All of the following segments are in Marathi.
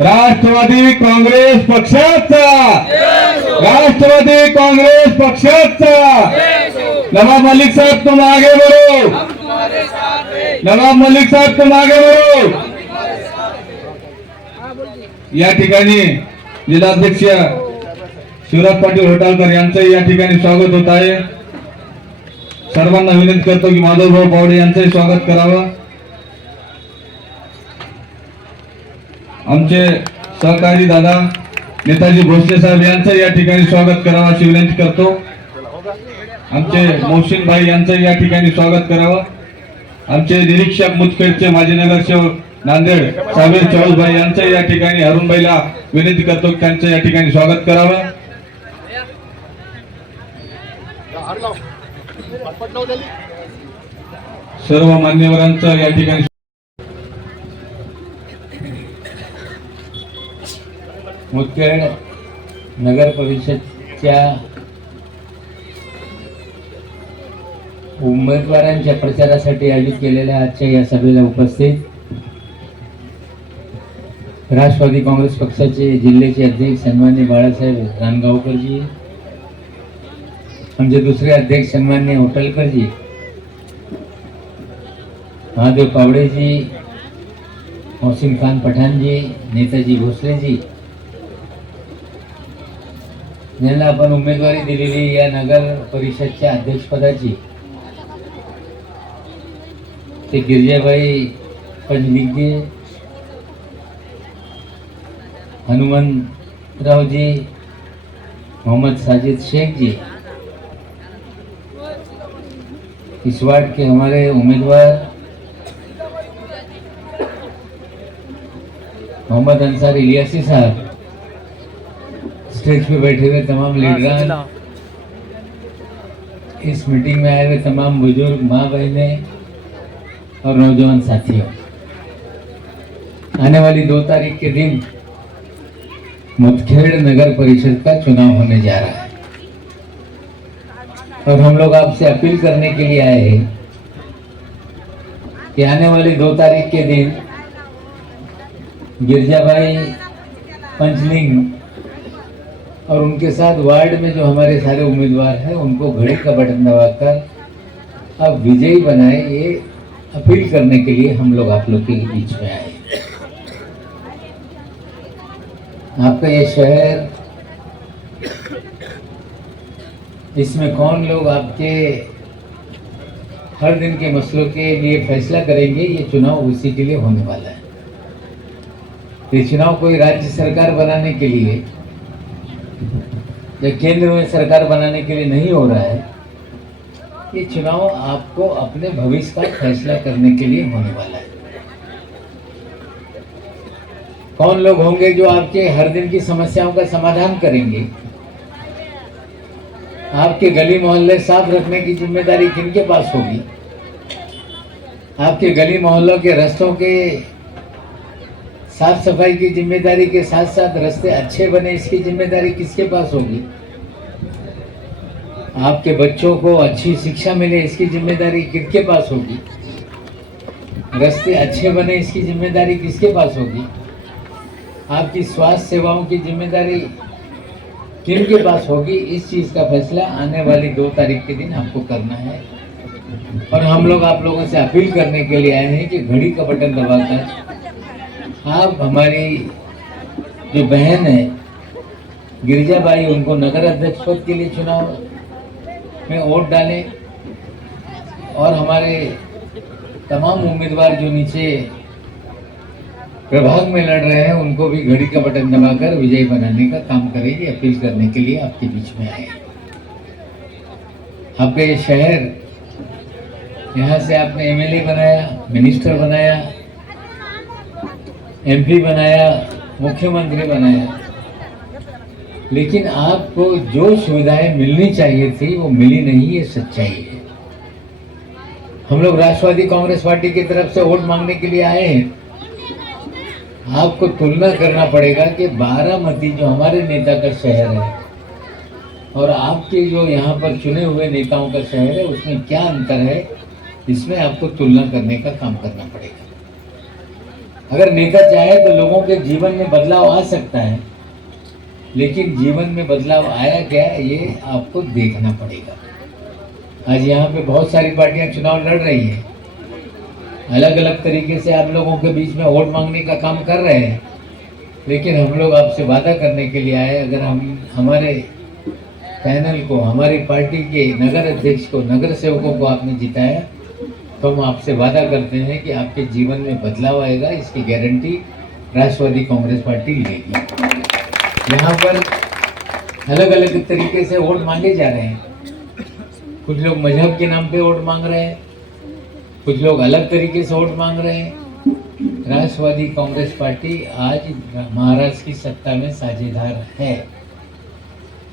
राष्ट्रवादी काँग्रेस पक्षाचा. राष्ट्रवादी काँग्रेस पक्षाचा. नवाब मलिक साहेब तुम आगे बढ़ो नवाब मलिक साहेब तुम आगे बढ़ो या ठिकाणी जिल्हाध्यक्ष शिवराज पाटील होटाळकर यांचंही या ठिकाणी स्वागत होत आहे. सर्वांना विनंती करतो की माधवभाऊ पावडे यांचंही स्वागत करावं. आमचे सहकारी दादा नेताजी भोसले साहेब यांचं या ठिकाणी स्वागत करावं अशी विनंती करतो. आमचे मोहसिन भाई यांचं या ठिकाणी स्वागत करावं. आमचे निरीक्षक मुतखेडचे माजी नगरसेवक नांदेड साबीर चौधभाई यांचं या ठिकाणी अरुणबाईला विनंती करतो त्यांचं या ठिकाणी स्वागत करावं. सर्व मान्यवरांचं या ठिकाणी मुदखेड नगर परिषदच्या उमेदवारांच्या प्रचारासाठी आयोजित केलेल्या आजच्या या सभेला उपस्थित राष्ट्रवादी काँग्रेस पक्षाचे जिल्ह्याचे अध्यक्ष सन्मान्य बाळासाहेब रानगावकरजी आमचे दुसरे अध्यक्ष सन्मान्य होटलकरजी महादेव पावडेजी मोहसिन खान पठाणजी नेताजी भोसलेजी ज्यांना आपण उमेदवारी दिलेली या नगर परिषदच्या अध्यक्षपदाची ते गिरजाबाई पंचलिंगे हनुमंतरावजी मोहम्मद साजिद शेख जी इस वार्ड के हमारे उम्मीदवार मोहम्मद अंसार इलियासी साहब स्टेज पे बैठे हुए तमाम लीडरान इस मीटिंग में आए हुए तमाम बुज़ुर्ग माँ बहनें और नौजवान साथियों। आने वाली दो तारीख के दिन मुदखेड़ नगर परिषद का चुनाव होने जा रहा है। और हम लोग आपसे अपील करने के लिए आए हैं कि आने वाली दो तारीख के दिन गिरजा भाई पंचलिंग और उनके साथ वार्ड में जो हमारे सारे उम्मीदवार हैं, उनको घड़ी का बटन दबाकर अब विजयी बनाए, ये अपील करने के लिए हम लोग आप लोग के बीच में आए आपका ये शहर, इसमें कौन लोग आपके हर दिन के मसलों के लिए फैसला करेंगे, ये चुनाव उसी के लिए होने वाला है। ये चुनाव कोई राज्य सरकार बनाने के लिए या केंद्र में सरकार बनाने के लिए नहीं हो रहा है। ये चुनाव आपको अपने भविष्य का फैसला करने के लिए होने वाला है। कौन लोग होंगे जो आपके हर दिन की समस्याओं का समाधान करेंगे? आपके गली मोहल्ले साफ़ रखने की ज़िम्मेदारी किनके पास होगी? आपके गली मोहल्लों के रस्तों के साफ़ सफ़ाई की ज़िम्मेदारी के साथ साथ रास्ते अच्छे बने, इसकी ज़िम्मेदारी किसके पास होगी? आपके बच्चों को अच्छी शिक्षा मिले, इसकी ज़िम्मेदारी किसके पास होगी? रास्ते अच्छे बने, इसकी ज़िम्मेदारी किसके पास होगी? आपकी स्वास्थ्य सेवाओं की ज़िम्मेदारी किन के पास होगी? इस चीज़ का फैसला आने वाली दो तारीख के दिन आपको करना है। और हम लोग आप लोगों से अपील करने के लिए आए हैं कि घड़ी का बटन दबाकर आप हमारी जो बहन है, गिरिजाबाई, उनको नगर अध्यक्ष पद के लिए चुनाव में वोट डालें और हमारे तमाम उम्मीदवार जो नीचे प्रभाग में लड़ रहे हैं, उनको भी घड़ी का बटन दबाकर विजयी बनाने का काम करेंगे, अपील करने के लिए आपके बीच में आए। आपका शहर, यहाँ से आपने एमएलए बनाया मिनिस्टर बनाया एमपी बनाया, मुख्यमंत्री बनाया। लेकिन आपको जो सुविधाएँ मिलनी चाहिए थी, वो मिली नहीं, ये सच्चाई है। हम लोग राष्ट्रवादी कांग्रेस पार्टी की तरफ़ से वोट मांगने के लिए आए हैं। आपको तुलना करना पड़ेगा कि बारामती जो हमारे नेता का शहर है, और आपके जो यहाँ पर चुने हुए नेताओं का शहर है, उसमें क्या अंतर है, इसमें आपको तुलना करने का काम करना पड़ेगा। अगर नेता चाहे तो लोगों के जीवन में बदलाव आ सकता है, लेकिन जीवन में बदलाव आया क्या ये आपको देखना पड़ेगा। आज यहाँ पे बहुत सारी पार्टियाँ चुनाव लड़ रही हैं। अलग अलग तरीके से आप लोगों के बीच में वोट मांगने का काम कर रहे हैं, लेकिन हम लोग आपसे वादा करने के लिए आए। अगर हम, हमारे पैनल को, हमारी पार्टी के नगर अध्यक्ष को, नगर सेवकों को आपने जिताया तो हम आपसे वादा करते हैं कि आपके जीवन में बदलाव आएगा, इसकी गारंटी राष्ट्रवादी कांग्रेस पार्टी लेगी। यहाँ पर अलग अलग तरीके से वोट मांगे जा रहे हैं। कुछ लोग मज़हब के नाम पे वोट मांग रहे हैं, कुछ लोग अलग तरीके से वोट मांग रहे हैं। राष्ट्रवादी कांग्रेस पार्टी आज महाराष्ट्र की सत्ता में साझेदार है।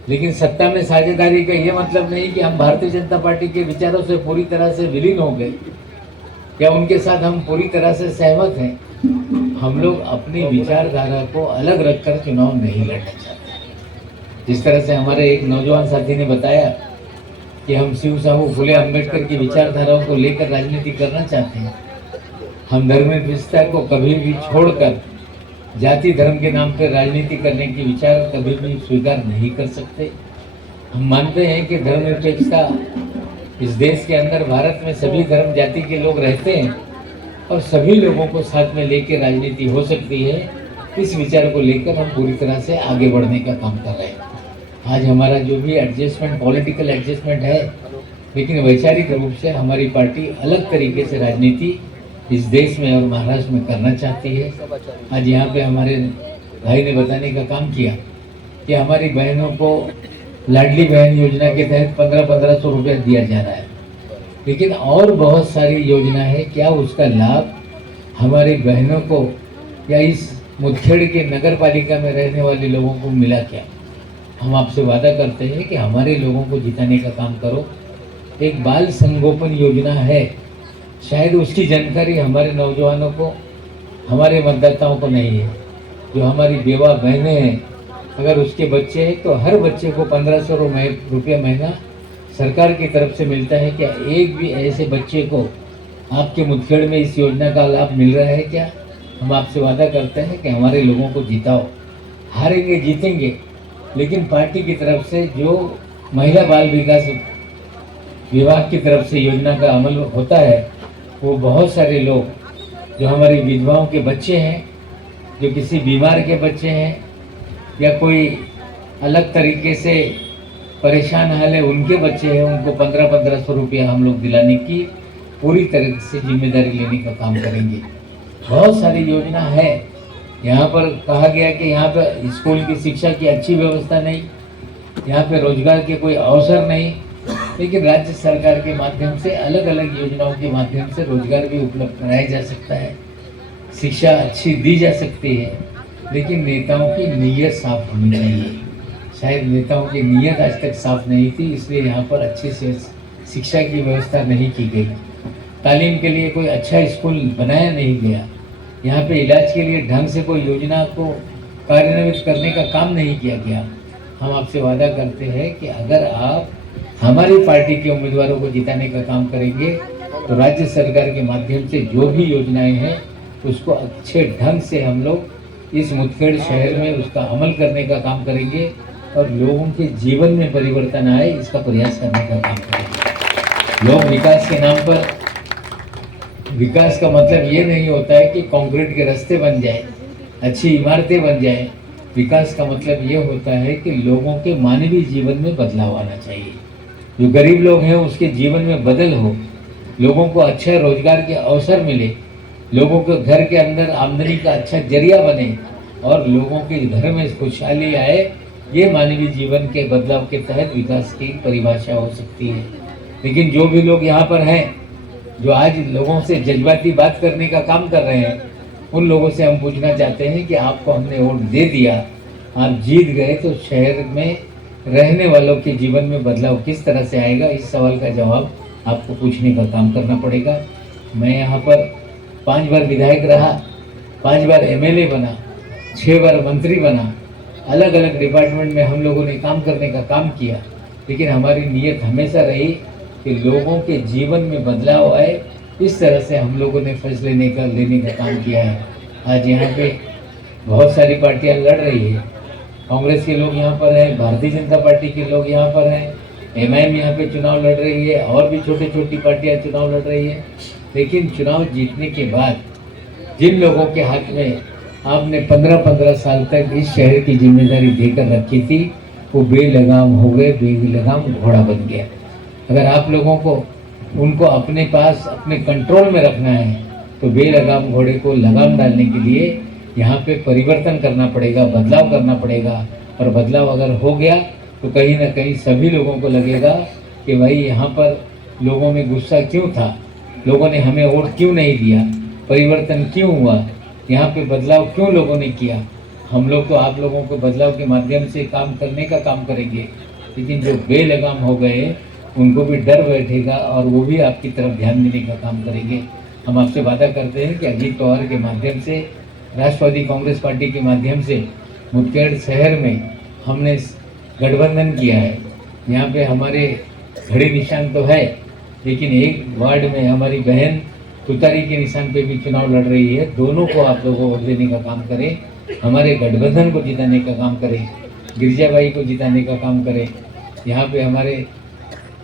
लेकिन सत्ता में साझेदारी का ये मतलब नहीं कि हम भारतीय जनता पार्टी के विचारों से पूरी तरह से विलीन हो गए। या उनके साथ हम पूरी तरह से सहमत हैं? हम लोग अपनी विचारधारा को अलग रखकर चुनाव नहीं लड़ना चाहते। जिस तरह से हमारे एक नौजवान साथी ने बताया कि हम शिव साहू फुले अंबेडकर की विचारधाराओं को लेकर राजनीति करना चाहते हैं, हम धर्म विस्तार को कभी भी छोड़कर जाति धर्म के नाम पर राजनीति करने की विचार कभी भी स्वीकार नहीं कर सकते। हम मानते हैं कि धर्मनिरपेक्षता इस देश के अंदर भारत में सभी धर्म जाति के लोग रहते हैं और सभी लोगों को साथ में लेकर राजनीति हो सकती है इस विचार को लेकर हम पूरी तरह से आगे बढ़ने का काम कर रहे हैं। आज हमारा जो भी एडजस्टमेंट पॉलिटिकल एडजस्टमेंट है लेकिन वैचारिक रूप से हमारी पार्टी अलग तरीके से राजनीति इस देश में और महाराष्ट्र में करना चाहती है। आज यहाँ पे हमारे भाई ने बताने का काम किया कि हमारी बहनों को लाडली बहन योजना के तहत पंद्रह पंद्रह सौ रुपया दिया जा रहा है। लेकिन और बहुत सारी योजना है, क्या उसका लाभ हमारी बहनों को या इस मुदखेड़ के नगर पालिका में रहने वाले लोगों को मिला क्या? हम आपसे वादा करते हैं कि हमारे लोगों को जिताने का काम करो। एक बाल संगोपन योजना है। शायद उसकी जानकारी हमारे नौजवानों को, हमारे मतदाताओं को नहीं है। जो हमारी बेवा बहनें हैं अगर उसके बच्चे हैं तो हर बच्चे को पंद्रह सौ रुपये महीना सरकार की तरफ़ से मिलता है क्या? एक भी ऐसे बच्चे को आपके मुदखेड़ में इस योजना का लाभ मिल रहा है क्या? हम आपसे वादा करते हैं कि हमारे लोगों को जिताओ। हारेंगे, जीतेंगे, लेकिन पार्टी की तरफ़ से जो महिला बाल विकास विभाग की तरफ़ से योजना का अमल होता है, वो बहुत सारे लोग, जो हमारी विधवाओं के बच्चे हैं, जो किसी बीमार के बच्चे हैं या कोई अलग तरीके से परेशान हाल है, उनके बच्चे हैं, उनको पंद्रह पंद्रह सौ रुपया हम लोग दिलाने की पूरी तरह से ज़िम्मेदारी लेने का काम करेंगे। बहुत सारी योजना है। यहाँ पर कहा गया कि यहाँ पर स्कूल की शिक्षा की अच्छी व्यवस्था नहीं, यहाँ पे रोज़गार के कोई अवसर नहीं, लेकिन राज्य सरकार के माध्यम से अलग अलग योजनाओं के माध्यम से रोज़गार भी उपलब्ध कराया जा सकता है। शिक्षा अच्छी दी जा सकती है। लेकिन नेताओं की नीयत साफ़ होनी चाहिए। शायद नेताओं की नीयत आज तक साफ़ नहीं थी, इसलिए यहाँ पर अच्छे से शिक्षा की व्यवस्था नहीं की गई। तालीम के लिए कोई अच्छा स्कूल बनाया नहीं गया। यहाँ पे इलाज के लिए ढंग से कोई योजना को कार्यान्वित करने का काम नहीं किया गया। हम आपसे वादा करते हैं कि अगर आप हमारी पार्टी के उम्मीदवारों को जिताने का काम करेंगे तो राज्य सरकार के माध्यम से जो भी योजनाएँ हैं, उसको अच्छे ढंग से हम लोग इस मुदखेड़ शहर में उसका अमल करने का काम करेंगे और लोगों के जीवन में परिवर्तन आए, इसका प्रयास करने का काम करेंगे। लोग विकास के नाम पर, विकास का मतलब ये नहीं होता है कि कंक्रीट के रास्ते बन जाए, अच्छी इमारतें बन जाए। विकास का मतलब ये होता है कि लोगों के मानवीय जीवन में बदलाव आना चाहिए। जो गरीब लोग हैं, उसके जीवन में बदल हो, लोगों को अच्छा रोज़गार के अवसर मिले लोगों के घर के अंदर आमदनी का अच्छा ज़रिया बने और लोगों के घर में खुशहाली आए, ये मानवीय जीवन के बदलाव के तहत विकास की परिभाषा हो सकती है। लेकिन जो भी लोग यहाँ पर हैं, जो आज लोगों से जज्बाती बात करने का काम कर रहे हैं, उन लोगों से हम पूछना चाहते हैं कि आपको हमने वोट दे दिया, आप जीत गए तो शहर में रहने वालों के जीवन में बदलाव किस तरह से आएगा? इस सवाल का जवाब आपको पूछने का काम करना पड़ेगा। मैं यहाँ पर पाँच बार विधायक रहा, पाँच बार एमएलए बना छः बार मंत्री बना। अलग अलग डिपार्टमेंट में हम लोगों ने काम करने का काम किया। लेकिन हमारी नीयत हमेशा रही कि लोगों के जीवन में बदलाव आए। इस तरह से हम लोगों ने फैसले का, लेने का काम किया है। आज यहाँ पे बहुत सारी पार्टियाँ लड़ रही है। कांग्रेस के लोग यहाँ पर हैं, भारतीय जनता पार्टी के लोग यहाँ पर हैं। एम आई एम यहाँ पर चुनाव लड़ रही है, और भी छोटी छोटी पार्टियाँ चुनाव लड़ रही है। लेकिन चुनाव जीतने के बाद जिन लोगों के हाथ में आपने पंद्रह पंद्रह साल तक इस शहर की ज़िम्मेदारी देकर रखी थी, वो बेलगाम हो गए, बेलगाम घोड़ा बन गया। अगर आप लोगों को, उनको अपने पास, अपने कंट्रोल में रखना है तो बेलगाम घोड़े को लगाम डालने के लिए यहाँ पे परिवर्तन करना पड़ेगा, बदलाव करना पड़ेगा। और बदलाव अगर हो गया तो कहीं ना कहीं सभी लोगों को लगेगा कि भाई यहाँ पर लोगों में गुस्सा क्यों था? लोगों ने हमें वोट क्यों नहीं दिया? परिवर्तन क्यों हुआ? यहाँ पे बदलाव क्यों लोगों ने किया? हम लोग तो आप लोगों को बदलाव के माध्यम से काम करने का काम करेंगे, लेकिन जो बेलगाम हो गए, उनको भी डर बैठेगा और वो भी आपकी तरफ़ ध्यान देने का काम करेंगे। हम आपसे वादा करते हैं कि अजीत पवार के माध्यम से, राष्ट्रवादी कांग्रेस पार्टी के माध्यम से मुदखेड़ शहर में हमने गठबंधन किया है। यहाँ पे हमारे घड़ी निशान तो है। लेकिन एक वार्ड में हमारी बहन तुतारी के निशान पे भी चुनाव लड़ रही है। दोनों को आप लोगों वोट देने का काम करें। हमारे गठबंधन को जिताने का काम करें। गिरजाबाई को जिताने का काम करें। यहाँ पे हमारे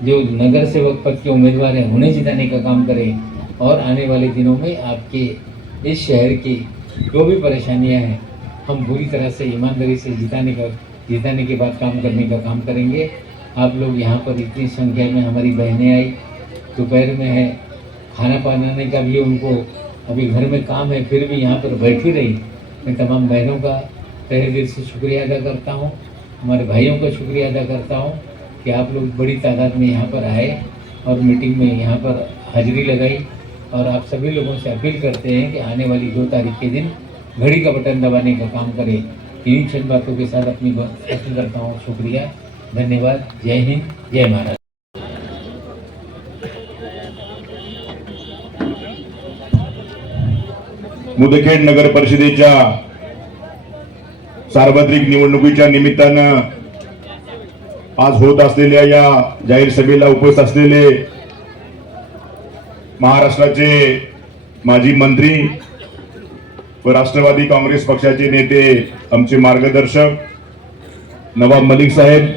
जो नगर सेवक पद के उम्मीदवार हैं, उन्हें जिताने का काम करें। और आने वाले दिनों में आपके इस शहर की जो भी परेशानियाँ हैं, हम पूरी तरह से, ईमानदारी से जिताने का, जिताने के बाद काम करने का काम करेंगे। आप लोग यहाँ पर इतनी संख्या में हमारी बहनें आई। दोपहर में है, खाना बनाने का भी उनको अभी घर में काम है, फिर भी यहाँ पर बैठी रही। मैं तमाम बहनों का तहे दिल से शुक्रिया अदा करता हूँ, हमारे भाइयों का शुक्रिया अदा करता हूँ कि आप लोग बड़ी तादाद में यहाँ पर आए और मीटिंग में यहाँ पर हाजिरी लगाई और आप सभी लोगों से अपील करते हैं कि आने वाली दो तारीख के दिन घड़ी का बटन दबाने का काम करें। इन्हीं चंद बातों के साथ अपनी बात करता हूँ। शुक्रिया, धन्यवाद। जय हिंद, जय महाराज मुदखेड नगर परिषदेच्या सार्वत्रिक निवडणुकीच्या निमित्तानं आज होत असलेल्या या जाहीर सभेला उपस्थित असलेले महाराष्ट्राचे माजी मंत्री व राष्ट्रवादी काँग्रेस पक्षाचे नेते आमचे मार्गदर्शक नवाब मलिक साहेब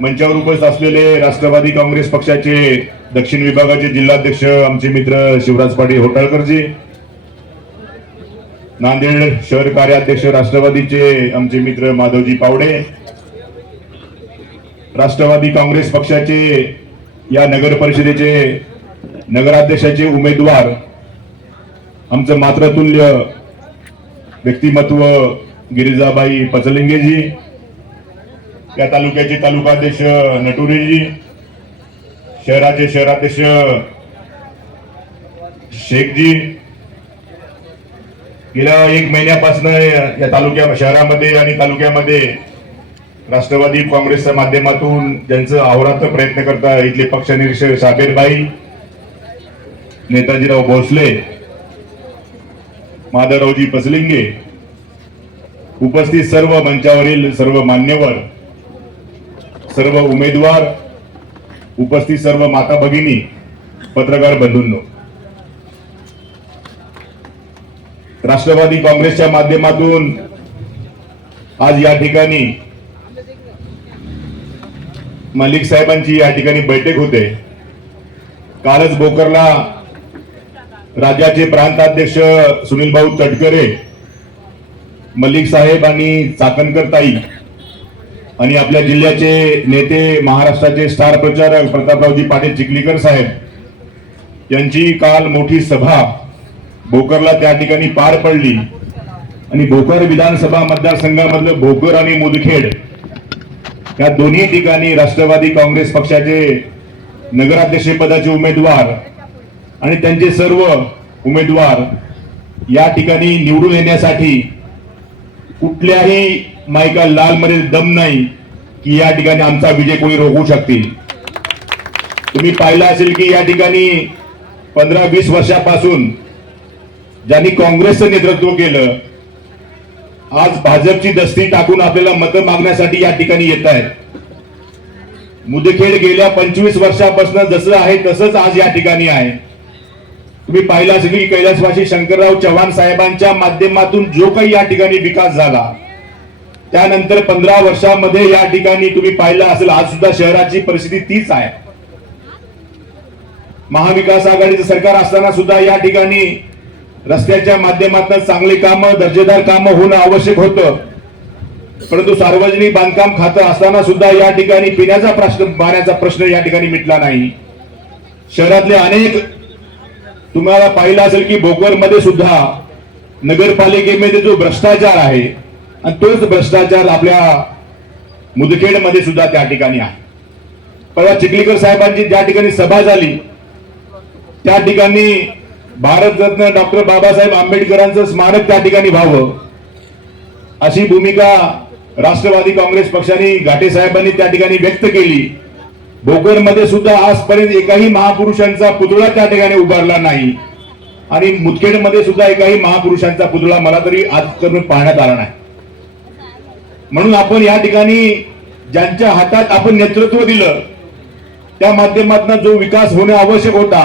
मंचावर उपस्थित असलेले राष्ट्रवादी काँग्रेस पक्षाचे दक्षिण विभागाचे जिल्हाध्यक्ष आमचे मित्र शिवराज पाटील होटाळकरजी नांदेड शहर कार्याध्यक्ष राष्ट्रवादीचे आमचे मित्र माधवजी पावडे राष्ट्रवादी काँग्रेस पक्षाचे या नगर परिषदेचे नगराध्यक्षाचे उमेदवार आमचं मात्रतुल्य व्यक्तिमत्व गिरिजाबाई पचलिंगेजी या तालुक्याचे तालुकाध्यक्ष नटुरेजी शहराचे शहराध्यक्ष शेखजी. गेल्या एक महिन्यापासून या तालुक्या शहरामध्ये आणि तालुक्यामध्ये राष्ट्रवादी काँग्रेसच्या माध्यमातून ज्यांचं आवरात प्रयत्न करता इथले पक्षनिरीक्षक साबेरबाई नेताजीराव भोसले माधवरावजी पसलिंगे उपस्थित सर्व मंचावरील सर्व मान्यवर सर्व उमेदवार उपस्थित सर्व माता भगिनी पत्रकार बंधूंनो. राष्ट्रवादी काँग्रेसच्या माध्यमातून आज या ठिकाणी मलिक साहेबांची या ठिकाणी बैठक होते. कालच बोकरला राज्याचे प्रांताध्यक्ष सुनील भाऊ तटकरे मलिक साहेब आणि चाकणकर ताई आणि आपल्या जिल्ह्याचे नेते महाराष्ट्राचे स्टार प्रचारक प्रतापरावजी पाटील चिखलीकर साहेब यांची काल मोठी सभा भोकरला त्या ठिकाणी पार पडली. आणि भोकर विधानसभा मतदारसंघामधलं भोकर आणि मुदखेड या दोन्ही ठिकाणी राष्ट्रवादी काँग्रेस पक्षाचे नगराध्यक्षपदाचे उमेदवार आणि त्यांचे सर्व उमेदवार या ठिकाणी निवडून येण्यासाठी कुठल्याही मायका लाल मध्ये दम नाही की या ठिकाणी आमचा विजय कोणी रोखू शकतील. तुम्ही पाहिलं असेल की या ठिकाणी पंधरा वीस वर्षापासून ज्यांनी काँग्रेसचं नेतृत्व केलं आज भाजपची दस्ती टाकून आपल्याला मतं मागण्यासाठी या ठिकाणी येत आहेत. मुदखेड गेल्या पंचवीस वर्षापासून जसं आहे तसंच आज या ठिकाणी आहे. तुम्ही पाहिलं असेल की कैलासवासी शंकरराव चव्हाण साहेबांच्या माध्यमातून जो काही या ठिकाणी विकास झाला त्यानंतर पंधरा वर्षामध्ये या ठिकाणी तुम्ही पाहिलं असेल आज सुद्धा शहराची परिस्थिती तीच आहे. महाविकास आघाडीचं सरकार असताना सुद्धा या ठिकाणी रस्त्याच्या माध्यमातून चांगली कामं दर्जेदार कामं होणं आवश्यक होतं. परंतु सार्वजनिक बांधकाम खातं असताना सुद्धा या ठिकाणी पिण्याचा प्रश्न पाण्याचा प्रश्न या ठिकाणी मिटला नाही. शहरातले अनेक तुम्हाला पाहिलं असेल की भोकरमध्ये सुद्धा नगरपालिकेमध्ये जो भ्रष्टाचार आहे आणि तोच भ्रष्टाचार आपल्या मुदखेडमध्ये सुद्धा त्या ठिकाणी आहे. परवा चिखलीकर साहेबांची ज्या ठिकाणी सभा झाली त्या ठिकाणी भारतरत्न डॉक्टर बाबासाहेब आंबेडकरांचं स्मारक त्या ठिकाणी व्हावं अशी भूमिका राष्ट्रवादी काँग्रेस पक्षाने घाटे साहेबांनी त्या ठिकाणी व्यक्त केली. भोकरमध्ये सुद्धा आजपर्यंत एकाही महापुरुषांचा पुतळा त्या ठिकाणी उभारला नाही. आणि मुदखेडमध्ये सुद्धा एकाही महापुरुषांचा पुतळा मला तरी आजपर्यंत पाहण्यात आला नाही. म्हणून आपण या ठिकाणी ज्यांच्या हातात आपण नेतृत्व दिलं त्या माध्यमातून जो विकास होणे आवश्यक होता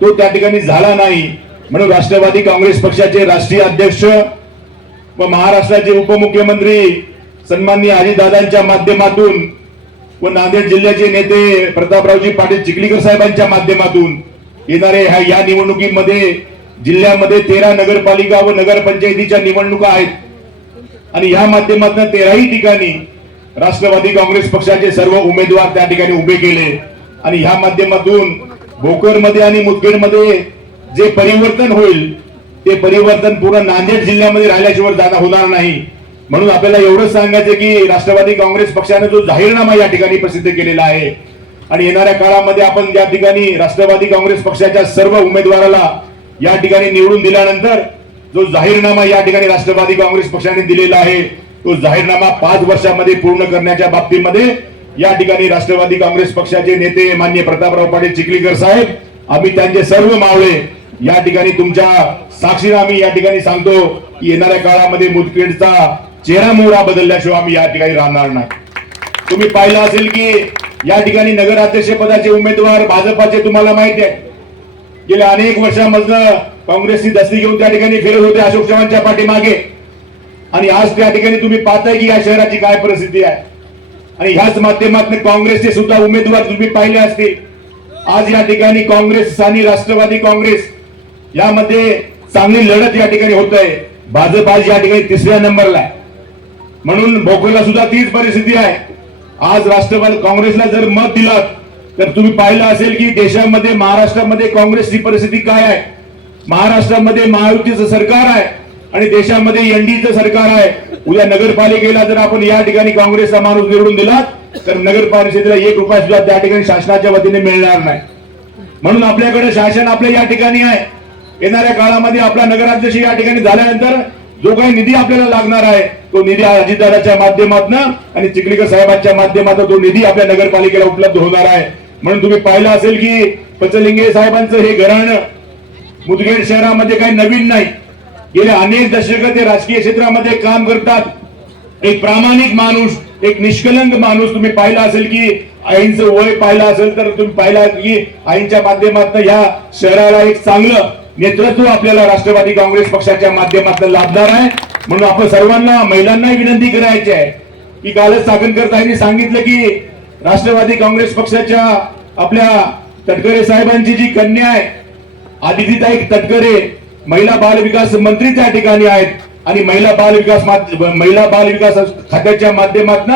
तो त्या ठिकाणी झाला नाही. म्हणून राष्ट्रवादी काँग्रेस पक्षाचे राष्ट्रीय अध्यक्ष व महाराष्ट्राचे उपमुख्यमंत्री सन्माननीय अजितदादांच्या माध्यमातून व नांदेड जिल्ह्याचे नेते प्रतापरावजी पाटील चिखलीकर साहेबांच्या माध्यमातून येणारे ह्या या निवडणुकीमध्ये जिल्ह्यामध्ये तेरा नगरपालिका व नगरपंचायतीच्या निवडणुका आहेत. आणि या माध्यमातून तेराही ठिकाणी राष्ट्रवादी काँग्रेस पक्षाचे सर्व उमेदवार त्या ठिकाणी उभे केले. आणि ह्या माध्यमातून भोकरमध्ये आणि मुदखेडमध्ये जे परिवर्तन होईल ते परिवर्तन पूर्ण नांदेड जिल्ह्यामध्ये राहिल्याशिवाय जाता होणार नाही. म्हणून आपल्याला एवढंच सांगायचं की राष्ट्रवादी काँग्रेस पक्षाने जो जाहीरनामा या ठिकाणी प्रसिद्ध केलेला आहे. आणि येणाऱ्या काळामध्ये आपण या ठिकाणी राष्ट्रवादी काँग्रेस पक्षाच्या सर्व उमेदवाराला या ठिकाणी निवडून दिल्यानंतर जो जाहीरनामा या ठिकाणी राष्ट्रवादी काँग्रेस पक्षाने दिलेला आहे तो जाहीरनामा पाच वर्षामध्ये पूर्ण करण्याच्या बाबतीमध्ये या ठिकाणी राष्ट्रवादी काँग्रेस पक्षाचे नेते मान्य प्रतापराव पाटील चिखलीकर साहेब आम्ही त्यांचे सर्व मावळे या ठिकाणी तुमच्या साक्षीला आम्ही या ठिकाणी सांगतो की येणाऱ्या काळामध्ये मुदखेडचा चेहरा मोहरा बदलल्याशिवाय आम्ही या ठिकाणी राहणार नाही. तुम्ही पाहिलं असेल की या ठिकाणी नगराध्यक्ष पदाचे उमेदवार भाजपाचे तुम्हाला माहिती आहे. गेल्या अनेक वर्षामधनं काँग्रेसची दस्ती घेऊन त्या ठिकाणी फिरत होते अशोक चव्हाणच्या पाठीमागे. आणि आज त्या ठिकाणी तुम्ही पाहताय की या शहराची काय परिस्थिती आहे. आणि ह्याच माध्यमातून काँग्रेसचे सुद्धा उमेदवार तुम्ही पाहिले असतील. आज या ठिकाणी काँग्रेस आणि राष्ट्रवादी काँग्रेस यामध्ये चांगली लढत या ठिकाणी होत आहे भाजप आज या ठिकाणी तिसऱ्या नंबरला आहे. म्हणून भोकरला सुद्धा तीच परिस्थिती आहे. आज राष्ट्रवादी काँग्रेसला जर मत दिलं तर तुम्ही पाहिलं असेल की देशामध्ये महाराष्ट्रामध्ये काँग्रेसची परिस्थिती काय आहे. महाराष्ट्रामध्ये महायुतीचं सरकार आहे आणि देशामध्ये एनडीचं सरकार आहे. उद्या नगरपालिकेला जर आपण या ठिकाणी काँग्रेसचा माणूस निवडून दिला तर नगरपालिकेला एक रुपया सुद्धा त्या ठिकाणी शासनाच्या वतीने मिळणार नाही. म्हणून आपल्याकडे शासन आपल्या या ठिकाणी आहे. येणाऱ्या काळामध्ये आपला नगराध्यक्ष या ठिकाणी झाल्यानंतर जो काही निधी आपल्याला लागणार आहे तो निधी अजितदादाच्या माध्यमातून आणि चिखलीकर साहेबांच्या माध्यमातून तो निधी आपल्या नगरपालिकेला उपलब्ध होणार आहे. म्हणून तुम्ही पाहिलं असेल की पचलिंगे साहेबांचं हे घराणं मुदखेड शहरामध्ये काही नवीन नाही. गेले अनेक दशक ते राजकीय क्षेत्रामध्ये काम करतात. एक प्रामाणिक माणूस एक निष्कलंक माणूस तुम्ही पाहिला असेल की आईंचं वय पाहिलं असेल तर तुम्ही पाहिला की आईंच्या माध्यमातून ह्या शहराला एक चांगलं नेतृत्व आपल्याला राष्ट्रवादी काँग्रेस पक्षाच्या माध्यमातून लाभणार आहे. म्हणून आपण सर्वांना महिलांनाही विनंती करायची आहे. की कालच साखनकर ताईंनी सांगितलं की राष्ट्रवादी काँग्रेस पक्षाच्या आपल्या तटकरे साहेबांची जी कन्या आहे आदितीताई तटकरे महिला बाल विकास मंत्री त्या ठिकाणी आहेत. आणि महिला बाल विकास महिला बाल विकास खात्याच्या माध्यमातून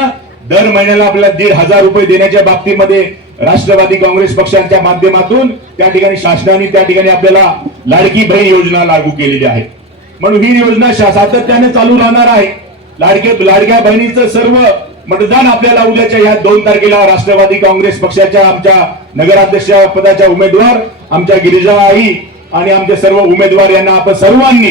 दर महिन्याला आपल्याला दीड हजार रुपये देण्याच्या बाबतीमध्ये राष्ट्रवादी काँग्रेस पक्षांच्या माध्यमातून त्या ठिकाणी शासनाने त्या ठिकाणी आपल्याला लाडकी बहीण योजना लागू केलेली आहे. म्हणून ही योजना सातत्याने चालू राहणार आहे. लाडके लाडक्या बहिणीचं सर्व मतदान आपल्याला उद्याच्या या दोन तारखेला राष्ट्रवादी काँग्रेस पक्षाच्या आमच्या नगराध्यक्ष पदाच्या उमेदवार आमच्या गिरिजा आई आणि आमचे सर्व उमेदवार यांना आपण सर्वांनी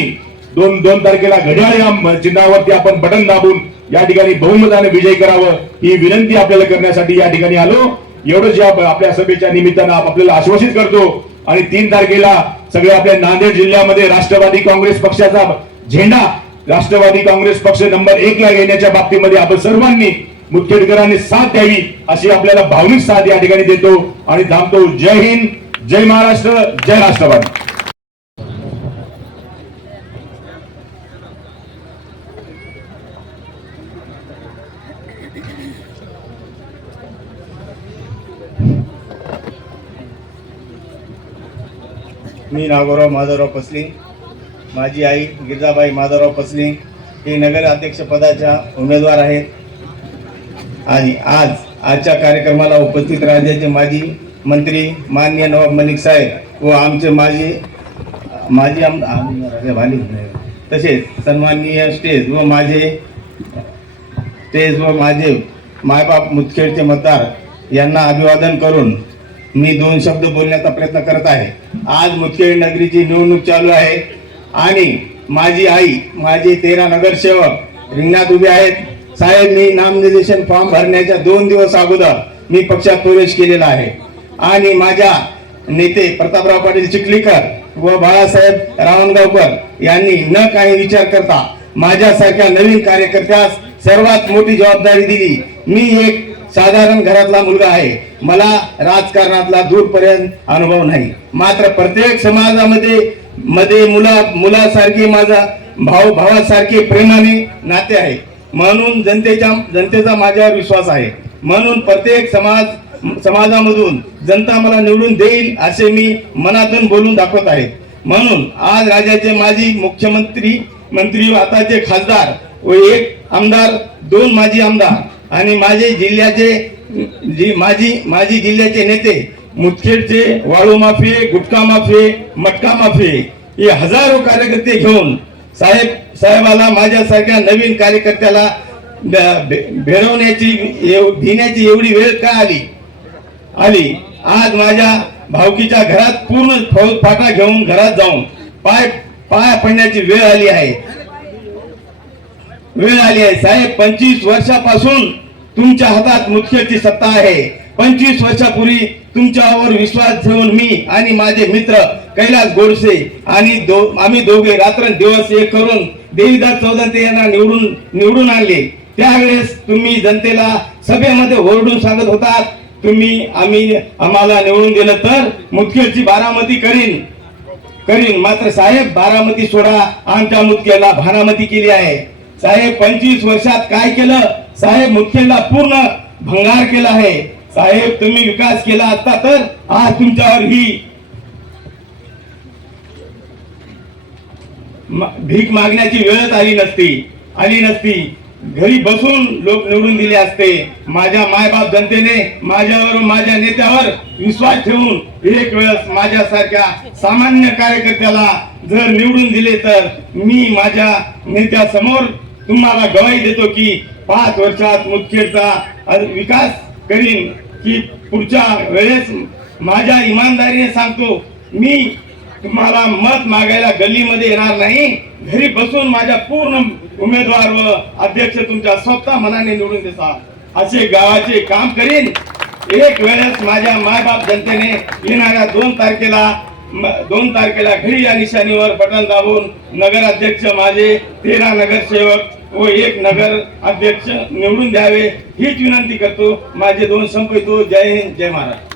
दोन दोन तारखेला घड्याळ या चिन्हावरती आपण बटन दाबून या ठिकाणी बहुमताने विजय करावं ही विनंती आपल्याला करण्यासाठी या ठिकाणी आलो. एवढंच या आपल्या सभेच्या निमित्तानं आपल्याला आश्वासित करतो. आणि तीन तारखेला सगळे आपल्या नांदेड जिल्ह्यामध्ये राष्ट्रवादी काँग्रेस पक्षाचा झेंडा राष्ट्रवादी काँग्रेस पक्ष नंबर एक ला येण्याच्या बाबतीमध्ये आपण सर्वांनी मुदखेडकरांनी साथ द्यावी अशी आपल्याला भावनिक साथ या ठिकाणी देतो. आणि थांबतो जय हिंद. जय महाराष्ट्र जय राष्ट्रवाद. मी नागोराव माधवराव पसलिंग. माझी आई गिरजाबाई माधवराव पसलिंग हे नगर अध्यक्षपदाच्या उमेदवार आहेत. आणि आज आजच्या कार्यक्रमाला उपस्थित राहण्याचे माझी मंत्री मान्य नवाब मलिक साहेब व आमचे माजी माजी आम भाली तसेच सन्माननीय स्टेज व माझे स्टेज व माझे मायबाप मुदखेडचे मतदार यांना अभिवादन करून मी दोन शब्द बोलण्याचा प्रयत्न करत आहे. आज मुदखेड नगरीची निवडणूक चालू आहे आणि माझी आई माझे तेरा नगरसेवक रिंगणात उभे आहेत. साहेब मी नामनिर्देशन फॉर्म भरण्याच्या दोन दिवस अगोदर मी पक्षात प्रवेश केलेला आहे. आणि माझ्या नेते प्रतापराव पाटील चिखलीकर व बाळासाहेब रावणगावकर यांनी न काही विचार करता माझ्यासारख्या नवीन कार्यकर्त्यास सर्वात मोठी जबाबदारी दिली. मी एक साधारण घरातला मुलगा आहे. मला राजकारणातला दूरपर्यंत अनुभव नाही. मात्र प्रत्येक समाजामध्ये मध्ये मुला मुलासारखे माझा भाऊ भावासारखे प्रेमाने नाते आहे म्हणून जनतेच्या जनतेचा माझ्यावर विश्वास आहे. म्हणून प्रत्येक समाज समाजामधून जनता मला निवडून देईल असे मी मनातून बोलून दाखवत आहे. म्हणून आज राज्याचे माजी मुख्यमंत्री मंत्री आताचे खासदार व एक आमदार दोन माजी आमदार आणि माझे जिल्ह्याचे जी माजी माजी जिल्ह्याचे नेते मुदखेडचे वाळू माफी गुटखा माफी मटका माफी हे हजारो कार्यकर्ते घेऊन साहेब साहेबाला माझ्यासारख्या नवीन कार्यकर्त्याला भे- भेरवण्याची भिण्याची एवढी वेळ का आली? आली आज माझ्या भावकीच्या घरात पूर्ण फौज फाटा घेऊन घरात जाऊन पाय पाय पडण्याची वेळ आली आहे. वेळ आली आहे. साहेब पंचवीस वर्षापासून तुमच्या हातात मुख्यची सत्ता आहे. पंचवीस वर्षापूर्वी तुमच्यावर विश्वास ठेवून मी आणि माझे मित्र कैलास गोडसे आणि दो आम्ही दोघे रात्रंदिवस एक करून देवीदास चौधरी यांना निवडून निवडून आणले. त्यावेळेस तुम्ही जनतेला सभेमध्ये ओरडून सांगत होतात तुम्ही आम्ही आम्हाला निवडून दिलं तर मुदखेडची बारामती करीन. करीन. मात्र साहेब बारामती सोडा. आमच्या मुदखेडला भारामती केली आहे. साहेब पंचवीस वर्षात काय केलं? साहेब मुदखेडला पूर्ण भंगार केला आहे. साहेब तुम्ही विकास केला असता तर आज तुमच्यावर ही भीक मागण्याची वेळच आली नसती. आली नसती. घरी बसून लोक निवडून दिले असते. माझ्या मायबाप जनतेने माझ्यावर माझ्या नेत्यावर विश्वास ठेवून एक वेळेस माझ्यासारख्या सामान्य कार्यकर्त्याला जर निवडून दिले तर मी माझ्या नेत्यासमोर तुम्हाला गवाही देतो की पाच वर्षात मुदखेडचा विकास करीन की पुढच्या वेळेस माझ्या इमानदारीने सांगतो मी तुम्हाला मत मागायला गल्लीमध्ये येणार नाही. घरी बसून माझ्या पूर्ण उमेदवार व अध्यक्ष तुमच्या स्वतः मनाने निवडून देता असे गावाचे काम करीन. एक वेळेस माझ्या मायबाप जनतेने येणाऱ्या दोन तारखेला दोन तारखेला घडी या निशाणीवर बटन दाबून नगर अध्यक्ष माझे तेरा नगरसेवक व एक नगर अध्यक्ष निवडून द्यावे हीच विनंती करतो. माझे दोन संपवितो जय हिंद जय महाराज